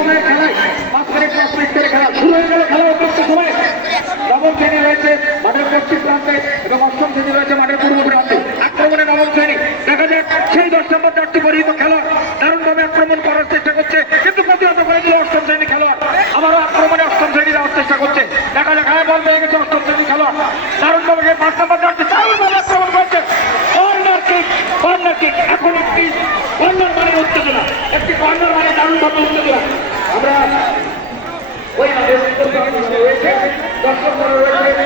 সময়ের খেলায় পাঁচ মিনিট পাঁচ মিনিট করে খেলা শুরু হয়ে গেল খেলা অত্যন্ত সময় নবম শ্রেণি রয়েছে মাঠের পশ্চিম প্রান্তে এবং অষ্টম শ্রেণি রয়েছে মাঠের পূর্ব প্রান্তে আক্রমণে নবম শ্রেণি দেখা যাক সেই দশ নম্বর চারটি পরিহিত খেলোয়াড় দারুণভাবে আক্রমণ করার চেষ্টা করছে কিন্তু প্রতিহত করে দিল অষ্টম শ্রেণি খেলোয়াড় আবারও আক্রমণে অষ্টম শ্রেণি যাওয়ার চেষ্টা করছে দেখা যাক হ্যাঁ বল পেয়ে গেছে অষ্টম শ্রেণি খেলোয়াড় দারুণভাবে গিয়ে পাঁচ নম্বর চারটি দারুণভাবে আক্রমণ করছে কর্নার কিক কর্নার কিক এখন একটি কর্নার মানে উত্তেজনা একটি কর্নার মানে দারুণভাবে উত্তেজনা আমরা ওই মাঠে রয়েছে দর্শক রয়েছে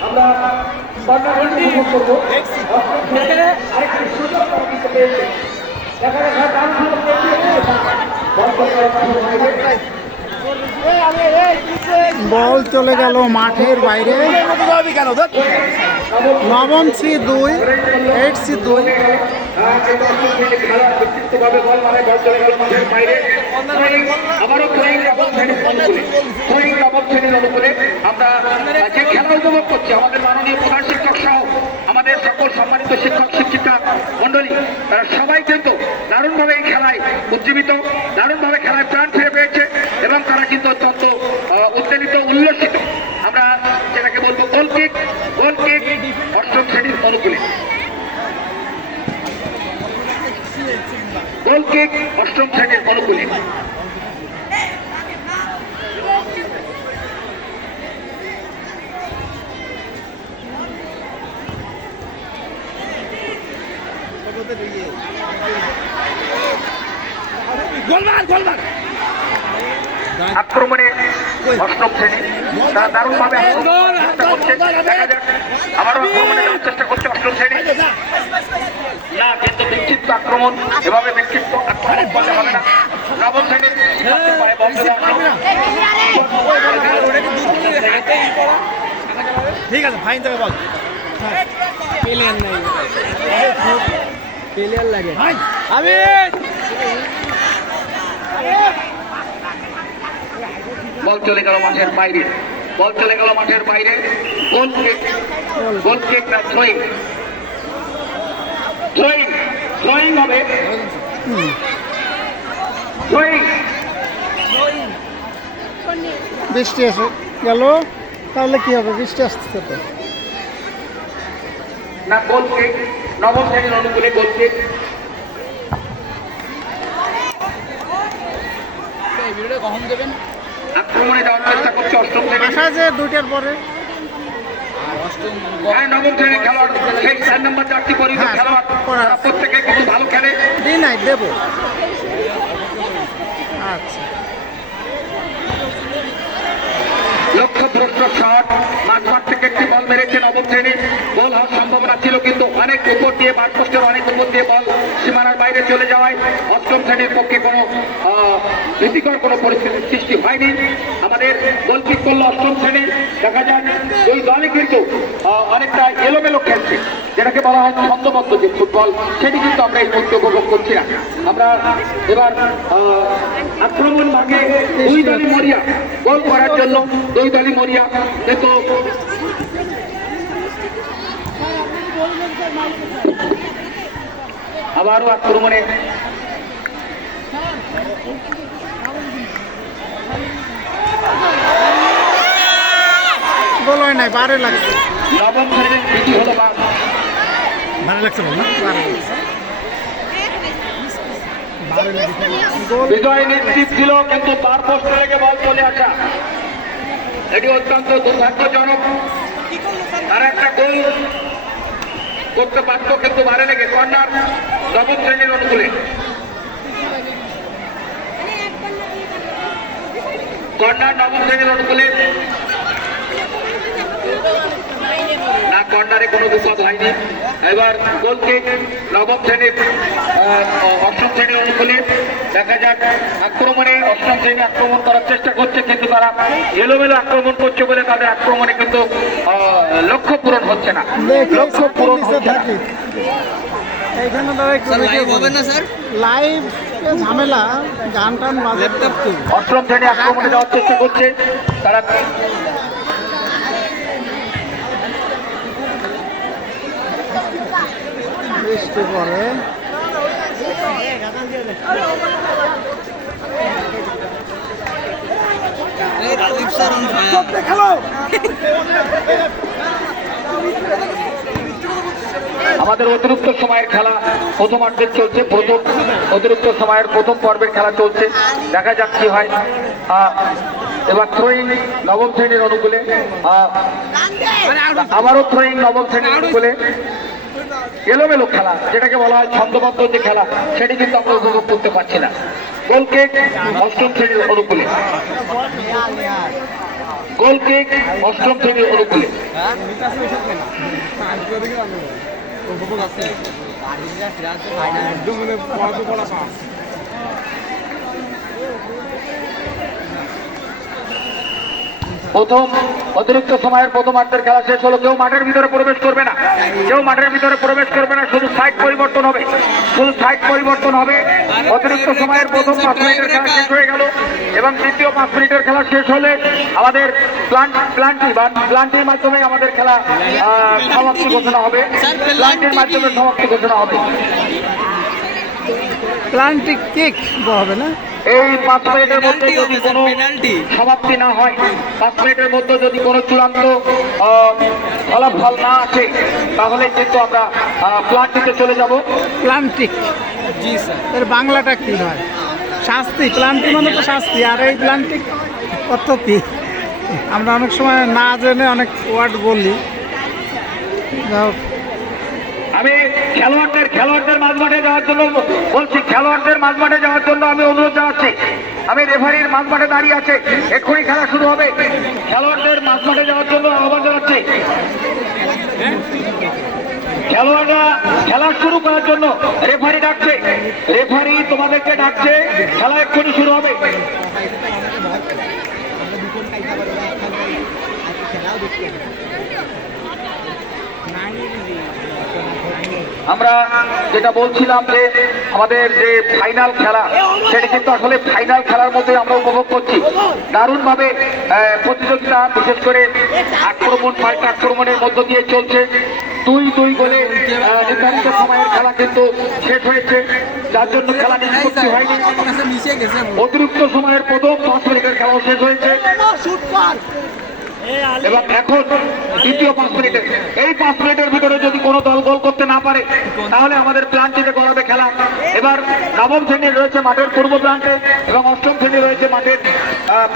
আমরা কর্নার উপভোগ করব আরেকটি সুযোগ তারা কিন্তু পেয়েছে দেখা দেখা দান সুযোগ পেয়েছে বল করে বল চলে গেল মাঠের বাইরে। নবম সি দুই, এইট সি দুই। আমরা খেলা উপভোগ করছি আমাদের আমাদের সকল সম্মানিত শিক্ষক শিক্ষিকা মন্ডলী তারা সবাই কিন্তু দারুণভাবে এই খেলায় উজ্জীবিত, দারুণভাবে খেলায় প্রাণ ফিরে পেয়েছে। এবং তারা কিন্তু অত্যন্ত উত্তেজিত উল্লসিত। আমরা যেটাকে বলব গোল কিক গোল কিক অষ্টম শ্রেণির অনুকূলে। গোল কিক অষ্টম শ্রেণির অনুকূলে। আক্রমণে অষ্টম শ্রেণি তারা দারুণভাবে চেষ্টা করছে। দেখা যাক আবারও আক্রমণে চেষ্টা করছে অষ্টম শ্রেণি না কিন্তু বিক্ষিপ্ত আক্রমণ এভাবে বিক্ষিপ্ত আক্রমণ করলে হবে না। নবম শ্রেণির আসলো। ঠিক আছে ফাইন থেকে বল। প্লেয়ার নাই। প্লেয়ার লাগে। আমি বল চলে গেল মাঠের বাইরে। বল চলে গেল মাঠের বাইরে। Goal kick. গোল কিক না থ্রোয়িং। থ্রোয়িং। থ্রোয়িং হবে। থ্রোয়িং। বৃষ্টি এসে গেল তাহলে কি হবে? বৃষ্টি আসতেছে তো। না গোল কিক। নবম শ্রেণির অনুকূলে গোল কিক। আক্রমণে যাওয়ার চেষ্টা করছে অষ্টম শ্রেণি আশা যে দুইটার পরে। হ্যাঁ নবম শ্রেণির খেলোয়াড়। সেই চার নম্বর চারটি পরিচিত হ্যাঁ, খেলোয়াড়। প্রত্যেকে কিন্তু ভালো খেলে। দিই নাই দেবো। আচ্ছা। লক্ষ্যভ্রষ্ট শট। মাঝমাঠ থেকে একটি বল মেরেছে নবম গোল হওয়ার সম্ভাবনা ছিল কিন্তু অনেক উপর দিয়ে বারপোস্টের অনেক উপর দিয়ে বল সীমানার বাইরে চলে যাওয়ায় অষ্টম শ্রেণির পক্ষে কোনো পরিস্থিতির সৃষ্টি হয়নি। আমাদের কিক করল অষ্টম শ্রেণি, দেখা যায় দুই দলই কিন্তু অনেকটা এলোমেলো খেলছে, যেটাকে বলা হয় ছন্দবদ্ধ যে ফুটবল, সেটি কিন্তু আমরা এই মুহূর্তে উপভোগ করছি না। আমরা এবার আক্রমণ ভাগে দুই দলই মরিয়া, গোল করার জন্য দুই দলই মরিয়া। কিন্তু আবারও আক্রমণে গোল হয় নাই বারে লাগছে। বারে লাগছে বল। না বারে লাগছে। বিজয় নিশ্চিত ছিল কিন্তু তার পোস্টে লেগে বল চলে আসা। এটি অত্যন্ত দুর্ভাগ্যজনক। আর একটা গোল করতে পারত কিন্তু বারে লেগে কর্নার নবম শ্রেণির অনুকূলে। কর্নার নবম শ্রেণির অনুকূলে না কর্নারে কোনো বিপদ হয়নি। এবার গোল কিক নবম শ্রেণির অষ্টম শ্রেণির অনুকূলে দেখা যাক আক্রমণে অষ্টম শ্রেণি আক্রমণ করার চেষ্টা করছে কিন্তু তারা এলোমেলো আক্রমণ করছে বলে তাদের আক্রমণে কিন্তু লক্ষ্য পূরণ হচ্ছে না। লক্ষ্য পূরণ হচ্ছে না। তো একটু ঝামেলা গান টান অষ্টম শ্রেণি আক্রমণে যাওয়ার চেষ্টা করছে। তারা বৃষ্টি পড়ে। আমাদের অতিরিক্ত সময়ের খেলা প্রথম অর্ধেক চলছে, প্রথম অতিরিক্ত সময়ের প্রথম পর্বের খেলা চলছে। দেখা যাক কি হয়। এবার থ্রোয়িং নবম শ্রেণির অনুকূলে আবারও থ্রোয়িং নবম শ্রেণির অনুকূলে। এলোমেলো খেলা, যেটাকে বলা হয় ছন্দবদ্ধ যে খেলা, সেটি কিন্তু আমরা উপভোগ করতে পারছি না। গোল কেক অষ্টম শ্রেণির অনুকূলে। গোল কেক অষ্টম শ্রেণির অনুকূলে। উপভোগ আছে একদম মানে পড়াশোনা প্রথম অতিরিক্ত সময়ের প্রথমার্ধের খেলা শেষ হলো। কেউ মাঠের ভিতরে প্রবেশ করবে না। কেউ মাঠের ভিতরে প্রবেশ করবে না। শুধু সাইড পরিবর্তন হবে। শুধু সাইড পরিবর্তন হবে। অতিরিক্ত সময়ের প্রথম পাঁচ মিনিটের খেলা শেষ হয়ে গেল এবং দ্বিতীয় পাঁচ মিনিটের খেলা শেষ হলে আমাদের প্লান্ট প্লান্টি বা প্লান্টির মাধ্যমে আমাদের খেলা সমাপ্তি ঘোষণা হবে। প্লান্টির মাধ্যমে সমাপ্তি ঘোষণা হবে। প্লান্টিক কেক হবে না? এই পাঁচ মিনিটের মধ্যে যদি কোনো সমাপ্তি না হয় পাঁচ মিনিটের মধ্যে যদি কোনো চূড়ান্ত ফলাফল না আসে তাহলে কিন্তু আমরা প্লান্টিতে চলে যাব। প্লান্টিক জি স্যার। এর বাংলাটা কি হয়? শাস্তি প্লান্টি মানে তো শাস্তি আর এই প্লান্টিক অর্থ কি? আমরা অনেক সময় না জেনে অনেক ওয়ার্ড বলি। যাই হোক, আমি খেলোয়াড়দের খেলোয়াড়দের মাঝ মাঠে যাওয়ার জন্য বলছি, খেলোয়াড়দের মাঝ মাঠে যাওয়ার জন্য আমি অনুরোধ জানাচ্ছি। আমি রেফারির মাঝ মাঠে দাঁড়িয়ে আছে। এক্ষুনি খেলা শুরু হবে। খেলোয়াড়দের মাঝ মাঠে যাওয়ার জন্য আহ্বান জানাচ্ছি। খেলোয়াড়রা খেলা শুরু করার জন্য রেফারি ডাকছে। রেফারি তোমাদেরকে ডাকছে। খেলা এক্ষুনি শুরু হবে। আমরা যেটা বলছিলাম যে আমাদের যে ফাইনাল খেলা, সেটা কিন্তু আসলে ফাইনাল খেলার মধ্যে আমরা উপভোগ করছি। দারুণভাবে প্রতিযোগিতা, বিশেষ করে আক্রমণ পাল্টা আক্রমণের মধ্য দিয়ে চলছে। দুই দুই গোলে নির্ধারিত সময়ের খেলা কিন্তু শেষ হয়েছে। যার জন্য খেলা নিষ্পত্তি হয়নি। অতিরিক্ত সময়ের প্রথম পাঁচ মিনিটের খেলাও শেষ হয়েছে। এবং এখন দ্বিতীয় পাঁচ মিনিটে এই পাঁচ মিনিটের ভিতরে যদি কোনো দল গোল করতে না পারে, তাহলে আমাদের প্লান্টিতে গড়াবে খেলা। এবার নবম শ্রেণি রয়েছে মাঠের পূর্ব প্রান্তে এবং অষ্টম শ্রেণি রয়েছে মাঠের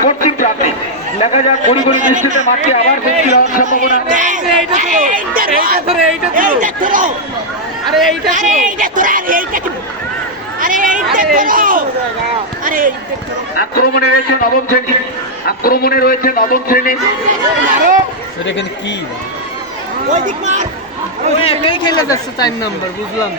পশ্চিম প্রান্তে। দেখা যাক ঘুরি ঘুরি বৃষ্টিতে মাঠটি আবার বৃষ্টি হওয়ার সম্ভাবনা আক্রমণে রয়েছে নবম শ্রেণি। আক্রমণে রয়েছে নবম শ্রেণি। এখানে কি? ওই দিক মার। ওই একাই খেলে যাচ্ছে চার নাম্বার বুঝলাম।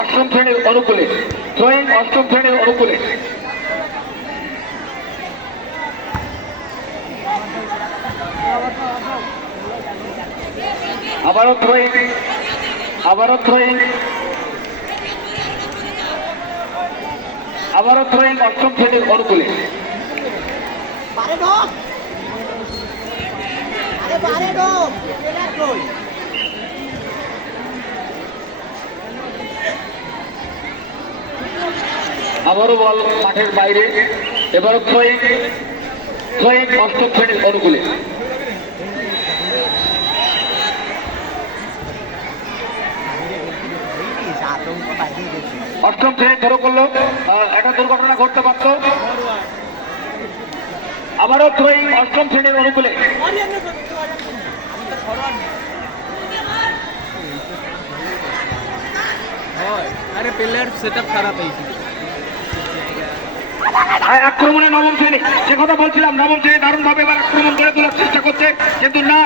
অষ্টম শ্রেণির অনুকূলে। অষ্টম শ্রেণির অনুকূলে। আবারও থ্রোয়িং আবারও থ্রোয়িং আবারও থ্রোয়িং অষ্টম শ্রেণির অনুকূলে। আবারও বল মাঠের বাইরে। এবারও থ্রোয়িং থ্রোয়িং অষ্টম শ্রেণির অনুকূলে। অষ্টম শ্রেণি ধরো করল। একটা দুর্ঘটনা ঘটতে পারত। আবারও ত্রয়ী অষ্টম শ্রেণির অনুকূলে। আরে, পেলার সেটআপ খারাপ হয়েছে। আর আক্রমণে নবম শ্রেণি। যে কথা বলছিলাম নবম শ্রেণি দারুণ ভাবে এবার আক্রমণ করে তোলার চেষ্টা করছে কিন্তু না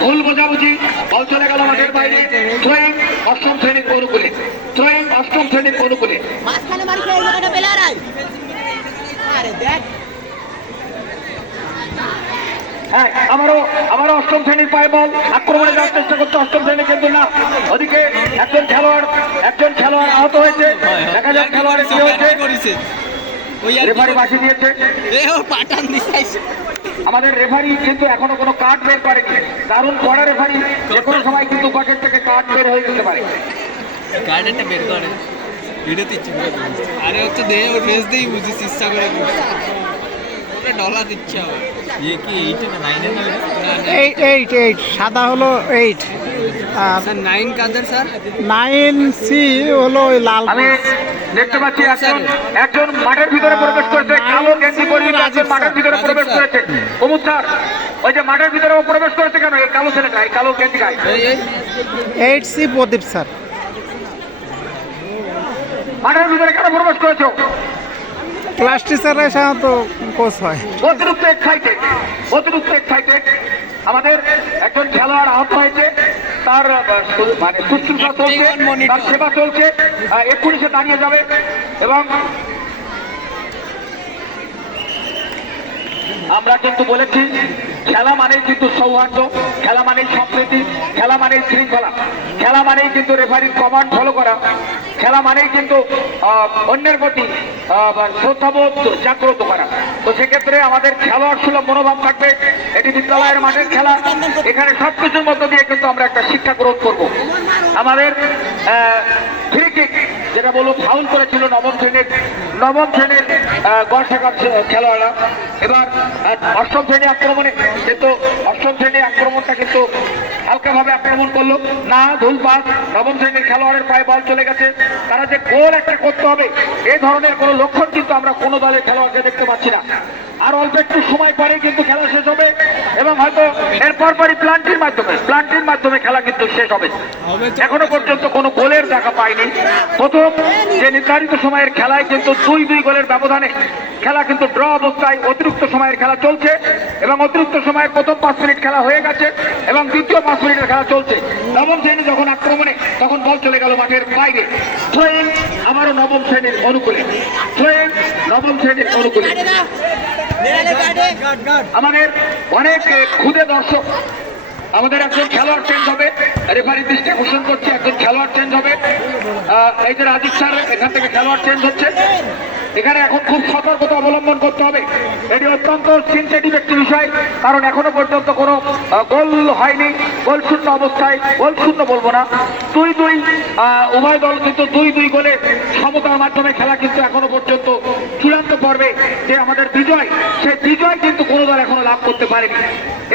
ভুল বোঝাবুঝি। বল চলে গেল মাঠের বাইরে। অষ্টম শ্রেণির অনুকূলে। থ্রোয়িং অষ্টম শ্রেণির অনুকূলে। হ্যাঁ আমারও আমারও অষ্টম শ্রেণির পায়ে বল। আক্রমণে যাওয়ার চেষ্টা করছে অষ্টম শ্রেণি কিন্তু না। ওদিকে একজন খেলোয়াড় একজন খেলোয়াড় আহত হয়েছে। দেখা যাক খেলোয়াড়ের কি হয়েছে। রেফারি বাসি দিয়েছে। আমাদের রেফারি কিন্তু এখনও কোনো কার্ড বের করেনি। দারুণ কড়া রেফারি যে কোনো সময় কিন্তু পকেট থেকে কার্ড বের হয়ে যেতে পারে। গার্ডেনটা বের করে। ভিডিওতে ইচ্ছে করে আরে হচ্ছে দেহ ফেস দিয়েই বুঝিস ইচ্ছা করে ওটা ডলা দিচ্ছে আবার। এইটা না এইট সাদা হলো এইট নাইন কাদের স্যার নাইন সি হলো ওই লাল দেখতে পাচ্ছি একজন একজন মাঠের ভিতরে প্রবেশ করেছে কালো গেঞ্জি পরিহিত একজন মাঠের ভিতরে প্রবেশ করেছে। অমুক স্যার ওই যে মাঠের ভিতরে প্রবেশ করেছে কেন? এই কালো ছেলেটা এই কালো গেঞ্জি গায়ে এইট সি প্রদীপ স্যার মাঠের ভিতরে কেন প্রবেশ করেছ? ক্লাস টিচাররা সাধারণত কোচ হয়। অতিরিক্ত এক্সাইটেড অতিরিক্ত এক্সাইটেড আমাদের একজন খেলোয়াড় আহত হয়েছে। তার মানে শুশ্রূষা চলছে তার সেবা চলছে। এক্ষুনি সে দাঁড়িয়ে যাবে এবং আমরা কিন্তু বলেছি, খেলা মানেই কিন্তু সৌহার্দ্য, খেলা মানেই সম্প্রীতি, খেলা মানেই শৃঙ্খলা, খেলা মানেই কিন্তু রেফারির কমান্ড ফলো করা, খেলা মানেই কিন্তু অন্যের প্রতি শ্রদ্ধাবোধ জাগ্রত করা। তো সেক্ষেত্রে আমাদের খেলোয়াড় সুলভ মনোভাব থাকবে, এটি বিদ্যালয়ের মাঠের খেলা, এখানে সব কিছুর মধ্য দিয়ে কিন্তু আমরা একটা শিক্ষা গ্রহণ করব। আমাদের ফ্রি যেটা বলুন ফাউল করেছিল নবম শ্রেণির নবম শ্রেণির গড় শেখার খেলোয়াড়রা। এবার অষ্টম শ্রেণি আক্রমণে কিন্তু, অষ্টম শ্রেণির আক্রমণটা কিন্তু হালকাভাবে আক্রমণ করল। না ধুল পাস। নবম শ্রেণির খেলোয়াড়ের পায়ে বল চলে গেছে। তারা যে গোল একটা করতে হবে, এ ধরনের কোনো লক্ষণ কিন্তু আমরা কোনো দলের খেলোয়াড়কে দেখতে পাচ্ছি না। আর অল্প একটু সময় পরে কিন্তু খেলা শেষ হবে এবং হয়তো এর পরপরই প্লান্টির মাধ্যমে প্লান্টির মাধ্যমে খেলা কিন্তু শেষ হবে। এখনও পর্যন্ত কোনো গোলের দেখা পাইনি। প্রথম যে নির্ধারিত সময়ের খেলায় কিন্তু দুই দুই গোলের ব্যবধানে খেলা কিন্তু ড্র অবস্থায় অতিরিক্ত সময়ের খেলা চলছে এবং অতিরিক্ত সময়ের প্রথম পাঁচ মিনিট খেলা হয়ে গেছে এবং দ্বিতীয় পাঁচ মিনিটের খেলা চলছে। নবম শ্রেণি যখন আক্রমণে তখন বল চলে গেল মাঠের বাইরে। থ্রোয়িং আমারও নবম শ্রেণির অনুকূলে। থ্রোয়িং নবম শ্রেণির অনুকূলে। আমাদের অনেক ক্ষুদে দর্শক। আমাদের একজন খেলোয়াড় চেঞ্জ হবে। রেফারি দৃষ্টি আকর্ষণ করছে, একজন খেলোয়াড় চেঞ্জ হবে। এই যে রাজীব স্যার, এখান থেকে খেলোয়াড় চেঞ্জ হচ্ছে। এখানে এখন খুব সতর্কতা অবলম্বন করতে হবে। এটি অত্যন্ত সিনসেটিভ একটি বিষয়, কারণ এখনও পর্যন্ত কোনো গোল হয়নি। গোল শূন্য অবস্থায়, গোল শূন্য বলব না। দুই দুই উভয় দল কিন্তু দুই দুই গোলে সমতার মাধ্যমে খেলা কিন্তু এখনও পর্যন্ত চূড়ান্ত পর্বে যে আমাদের বিজয়, সেই বিজয় কিন্তু কোনো দল এখনও লাভ করতে পারেনি।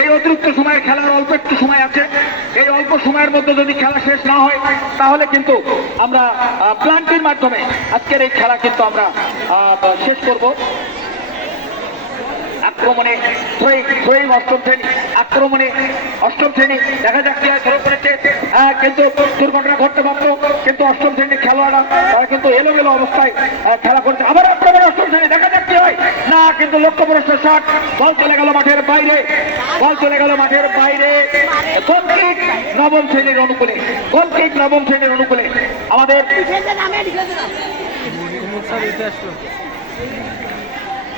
এই অতিরিক্ত সময়ের খেলার অল্প একটু সময় আছে। এই অল্প সময়ের মধ্যে যদি খেলা শেষ না হয়, তাহলে কিন্তু আমরা প্লান্টির মাধ্যমে আজকের এই খেলা কিন্তু আমরা শেষ করব। আক্রমণে থ্রোয়িং অষ্টম শ্রেণি আক্রমণে অষ্টম শ্রেণি দেখা যাক কি হয় করেছে হ্যাঁ, কিন্তু দুর্ঘটনা ঘটতে পারতো কিন্তু অষ্টম শ্রেণির খেলোয়াড়রা তারা কিন্তু এলোমেলো অবস্থায় খেলা করছে। আবার আক্রমণ অষ্টম শ্রেণি দেখা যাক কি হয়। না কিন্তু লক্ষ্য লক্ষ্যভ্রষ্ট শট বল চলে গেল মাঠের বাইরে বল চলে গেল মাঠের বাইরে। গোলকিক নবম শ্রেণির অনুকূলে গোলকিক নবম শ্রেণির অনুকূলে। আমাদের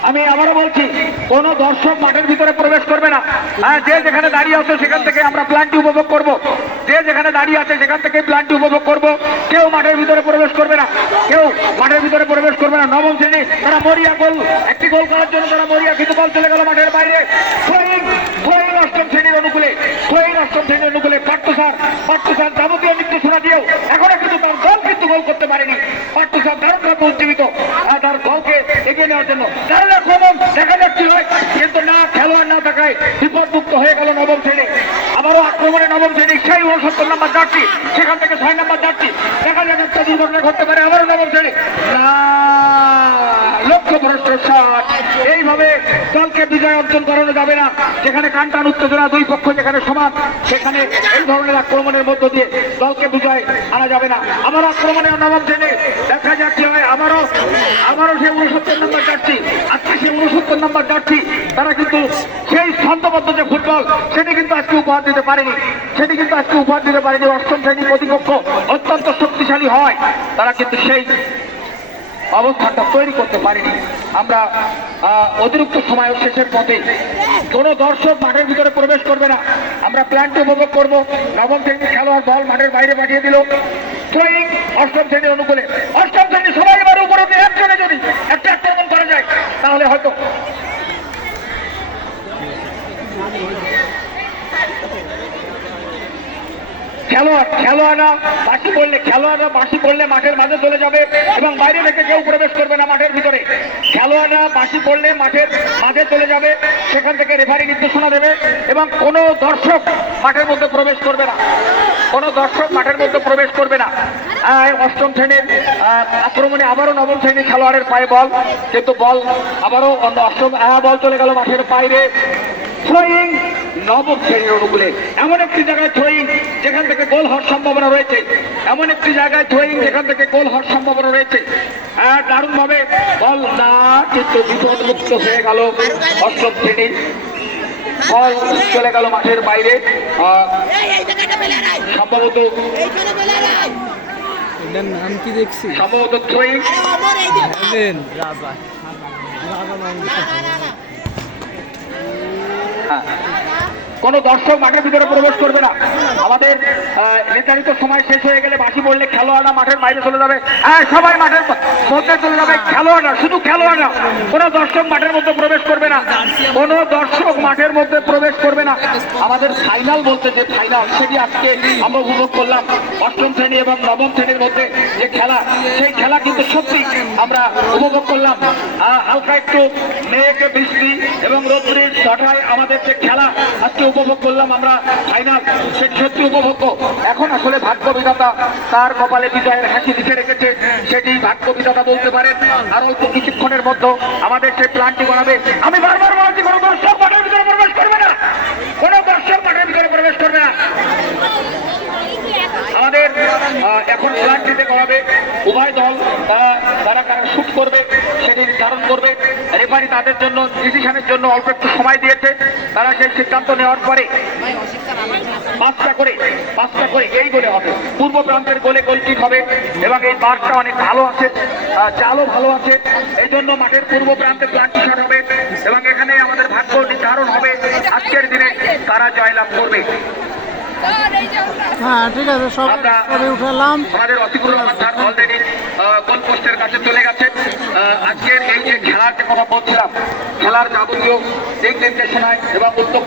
আমি আবারও বলছি, কোন দর্শক মাঠের ভিতরে প্রবেশ করবে না। হ্যাঁ যে যেখানে দাঁড়িয়ে আছে সেখান থেকে আমরা প্ল্যানটি উপভোগ করব। যে যেখানে দাঁড়িয়ে আছে সেখান থেকে প্ল্যানটি উপভোগ করব। কেউ মাঠের ভিতরে প্রবেশ করবে না। কেউ মাঠের ভিতরে প্রবেশ করবে না। নবম শ্রেণি, তারা মরিয়া গোল। একটি গোল করার জন্য তারা মরিয়া কিন্তু বল চলে গেল মাঠের বাইরে। অষ্টম শ্রেণির অনুকূলে। অষ্টম শ্রেণির অনুকূলে পাট্টু স্যার পাট্টু স্যার যাবতীয় নির্দেশনা দিয়েও এখনও কিন্তু তার কিন্তু গোল করতে পারেনি। পাট্টু স্যার দারুণভাবে উজ্জীবিত। তার দলকে এগিয়ে নেওয়ার জন্য দারুণ আক্রমণ দেখা যাচ্ছে হয় কিন্তু না, খেলোয়াড় না থাকায় বিপদমুক্ত হয়ে গেল নবম শ্রেণি। আবারও আক্রমণে নবম শ্রেণি, সেই উনসত্তর নম্বর যাচ্ছি সেখান থেকে ছয় নম্বর যাচ্ছি দেখা যাচ্ছে দুর্ঘটনা ঘটতে পারে আবারও নবম শ্রেণি। না, লক্ষ্য ভ্রষ্ট শট। এইভাবে দলকে বিজয় অর্জন করানো যাবে না। যেখানে কান্টান উত্তেজনা দুই পক্ষ যেখানে সমান, সেখানে এই ধরনের আক্রমণের মধ্য দিয়ে দলকে বিজয় আনা যাবে না। আমার আক্রমণে নবম শ্রেণি দেখা কি হয়। আমারও আমারও সেই উনসত্তর নম্বর যাচ্ছি আজকে সেই উনসত্তর নম্বর যাচ্ছি তারা কিন্তু সেই ছন্দবদ্ধ যে ফুটবল, সেটি কিন্তু আজকে উপহার দিতে পারেনি। সেটি কিন্তু আজকে উপহার দিতে পারেনি। অষ্টম শ্রেণির প্রতিপক্ষ অত্যন্ত শক্তিশালী হয়। তারা কিন্তু সেই অবস্থানটা তৈরি করতে পারিনি। আমরা অতিরিক্ত সময় শেষের পথে কোনো দর্শক মাঠের ভিতরে প্রবেশ করবে না। আমরা প্ল্যানটি উপভোগ করব। নবম শ্রেণির খেলোয়াড় দল মাঠের বাইরে পাঠিয়ে দিল। অষ্টম শ্রেণির অনুকূলে। অষ্টম শ্রেণি সবাই এবার উপরে একজনে যদি একটা আক্রমণ করা যায়, তাহলে হয়তো খেলোয়াড়, খেলোয়াড়রা বাসি পড়লে, খেলোয়াড়রা বাসি পড়লে মাঠের মাঝে চলে যাবে এবং বাইরে থেকে কেউ প্রবেশ করবে না মাঠের ভিতরে। খেলোয়াড়রা বাসি পড়লে মাঠের মাঝে চলে যাবে, সেখান থেকে রেফারি নির্দেশনা দেবে এবং কোনো দর্শক মাঠের মধ্যে প্রবেশ করবে না। কোনো দর্শক মাঠের মধ্যে প্রবেশ করবে না। অষ্টম শ্রেণির আক্রমণে আবারও নবম শ্রেণির খেলোয়াড়ের পায়ে বল, কিন্তু বল আবারও অষ্টম বল চলে গেল মাঠের বাইরে। নবম শ্রেণির অনুকূলে। এমন একটি জায়গায় থ্রোয়িং, যেখান থেকে গোল হওয়ার সম্ভাবনা রয়েছে। এমন একটি জায়গায় থ্রোয়িং, যেখান থেকে গোল হওয়ার সম্ভাবনা রয়েছে। আর দারুণ ভাবে বল না, কিন্তু বিপদমুক্ত হয়ে গেল অষ্টম শ্রেণির বল চলে গেল মাঠের বাইরে। সম্ভবত নাম কি দেখছি সম্ভবত রাজা। কোনো দর্শক মাঠের ভিতরে প্রবেশ করবে না। আমাদের নির্ধারিত সময় শেষ হয়ে গেলে বাসি বললে খেলোয়াড়রা মাঠের বাইরে চলে যাবে। হ্যাঁ সবাই মাঠের মধ্যে চলে যাবে। খেলোয়াড়রা, শুধু খেলোয়াড়রা। কোনো দর্শক মাঠের মধ্যে প্রবেশ করবে না। কোনো দর্শক মাঠের মধ্যে প্রবেশ করবে না। আমাদের ফাইনাল বলতে যে ফাইনাল সেটি আজকে আমরা উপভোগ করলাম অষ্টম শ্রেণি এবং নবম শ্রেণির মধ্যে যে খেলা, সেই খেলা কিন্তু সত্যি আমরা উপভোগ করলাম। হালকা একটু মেঘ, বৃষ্টি এবং রৌদ্রের ছটায় আমাদের যে খেলা, আজকে উপভোগ করলাম আমরা। ফাইনাল সত্যি উপভোগ্য। এখন আসলে ভাগ্য বিধাতা তার কপালে বিজয়ের হাসি লিখে রেখেছে, সেটি ভাগ্য বিধাতা বলতে পারেন। আর অল্প কিছুক্ষণের মধ্যে আমাদের সেই প্ল্যানটি বানাবে। আমি বারবার বলছি কোনো দর্শক মাঠের ভিতরে প্রবেশ করবে না কোনো দর্শক মাঠের ভিতরে প্রবেশ করবে না আমাদের আহ, এখন প্ল্যান দিতে করাবে উভয় দল, তারা তারা কারা শুট করবে, সেটি নির্ধারণ করবে। রেফারি তাদের জন্য ডিসিশনের জন্য অল্প একটু সময় দিয়েছে। তারা সেই সিদ্ধান্ত নেওয়ার পরে পাঁচটা করে পাঁচটা করে এই গোলে হবে। পূর্ব প্রান্তের গোলে গোলকিক হবে এবং এই মাঠটা অনেক ভালো আছে চালও ভালো আছে। এই জন্য মাঠের পূর্ব প্রান্তে প্লান্টি হবে এবং এখানে আমাদের ভাগ্য নির্ধারণ হবে। আজকের দিনে তারা জয়লাভ করবে। হ্যাঁ ঠিক আছে সব আমরা- করে উঠালাম। আমাদের রহমান স্যার অলরেডি গোল পোস্টের কাছে চলে গেছে। আজকের এই যে খেলার যে কথা বলছিলাম খেলার যাবতীয় দিক নির্দেশনায় এবং উদ্যোগ